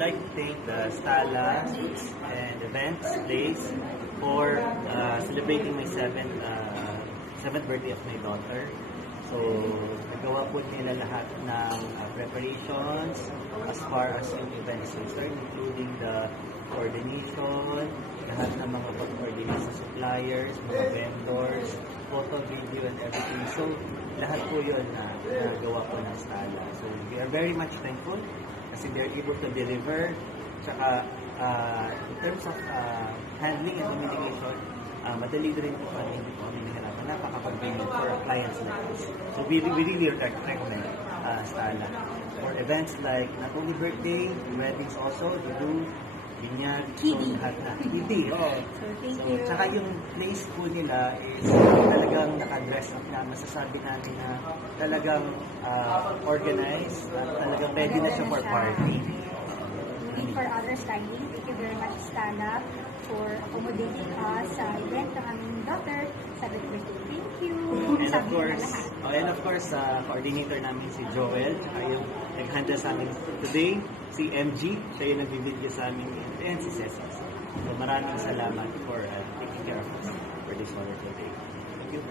like to thank the Stala and events place for celebrating my seventh birthday of my daughter. So, nagawa po nila lahat ng preparations as far as yung event is concerned, including the coordination, lahat ng mga pag-coordinate sa suppliers, mga vendors, photo, video, and everything. So, lahat po yun na nagawa po ng Stala. So, we are very much thankful kasi they're able to deliver. Tsaka, in terms of handling and communication, madali rin po kami, hindi po kami nahirapan. Napaka-convenient for clients like us. So we really recommend Stala. For events like not only birthday, weddings also, we do binyag, so lahat na. Hindi, oh. So, thank you. Tsaka yung place po nila is talagang naka-dress up na. Masasabi natin na talagang organized at talagang ready na siya for party. Looking for other styling. Thank you very much, Stala, for accommodating us sa event ng aming daughter sa birthday. Thank you. And of course, coordinator namin si Joel, tsaka yung naghanda sa amin today, si MG, siya yung nagbibideo sa amin, and si Cesar. So maraming salamat for taking care of us for this wonderful day. Thank you.